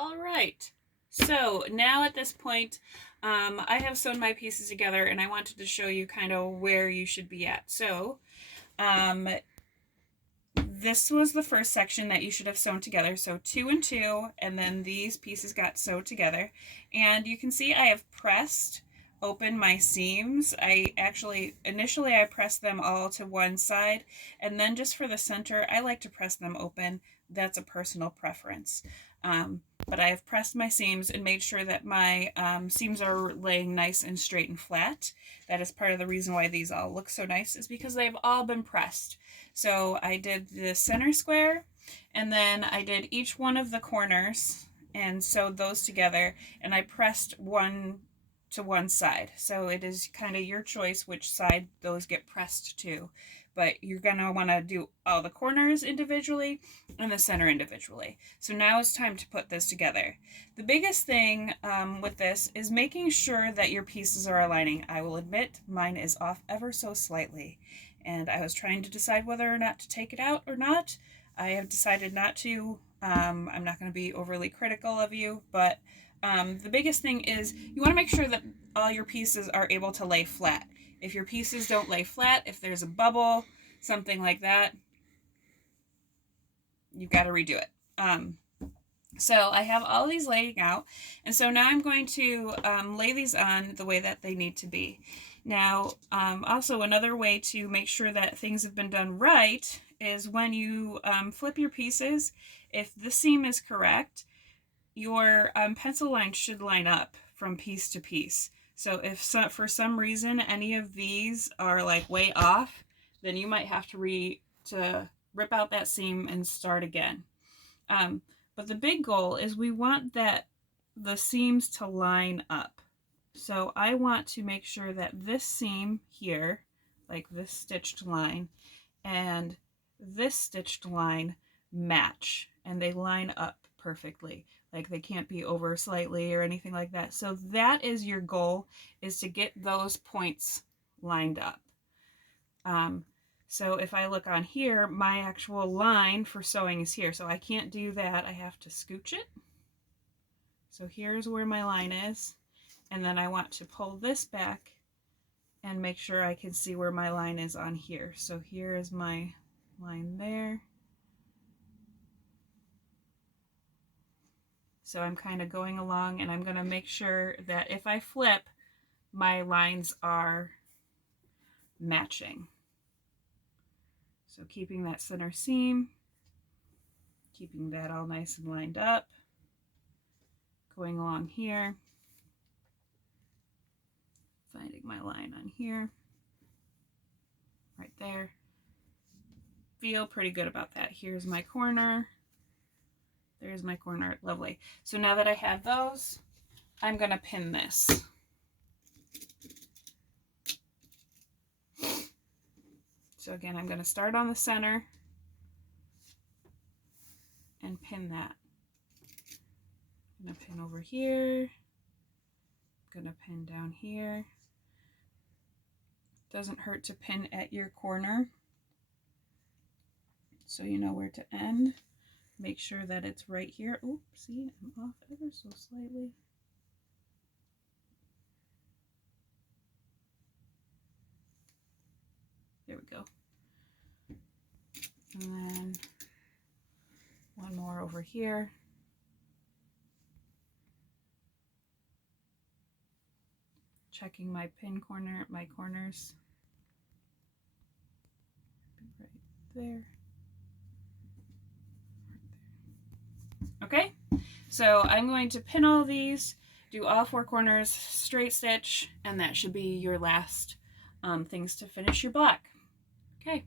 All right. So now at this point, I have sewn my pieces together and I wanted to show you kind of where you should be at. So this was the first section that you should have sewn together. So 2 and 2, and then these pieces got sewed together. And you can see I have pressed open my seams. Initially I pressed them all to one side, and then just for the center, I like to press them open. That's a personal preference. But I have pressed my seams and made sure that my seams are laying nice and straight and flat. That is part of the reason why these all look so nice, is because they've all been pressed. So I did the center square, and then I did each one of the corners and sewed those together, and I pressed one to one side. So it is kind of your choice which side those get pressed to. But you're going to want to do all the corners individually and the center individually. So now it's time to put this together. The biggest thing with this is making sure that your pieces are aligning. I will admit mine is off ever so slightly, and I was trying to decide whether or not to take it out or not. I have decided not to. I'm not going to be overly critical of you, but the biggest thing is you want to make sure that all your pieces are able to lay flat. If your pieces don't lay flat, if there's a bubble, something like that, you've got to redo it. So I have all these laying out, and so now I'm going to lay these on the way that they need to be. Now, also another way to make sure that things have been done right is when you flip your pieces, if the seam is correct, your pencil line should line up from piece to piece. So if for some reason any of these are like way off, then you might have to rip out that seam and start again. But the big goal is we want the seams to line up. So I want to make sure that this seam here, like this stitched line, and this stitched line match, and they line up perfectly. Like they can't be over slightly or anything like that. So that is your goal, is to get those points lined up. So if I look on here, my actual line for sewing is here. So I can't do that. I have to scooch it. So here's where my line is. And then I want to pull this back and make sure I can see where my line is on here. So here is my line there. So I'm kind of going along, and I'm going to make sure that if I flip, my lines are matching. So keeping that center seam, keeping that all nice and lined up, going along here, finding my line on here, right there. Feel pretty good about that. Here's my corner. There's my corner. Lovely. So now that I have those, I'm going to pin this. So again, I'm going to start on the center and pin that. I'm going to pin over here. I'm going to pin down here. Doesn't hurt to pin at your corner, so you know where to end. Make sure that it's right here. Oops, see, I'm off ever so slightly. There we go. And then one more over here. Checking my pin corner, my corners. Right there. Okay, so I'm going to pin all these, do all 4 corners, straight stitch, and that should be your last things to finish your block. Okay.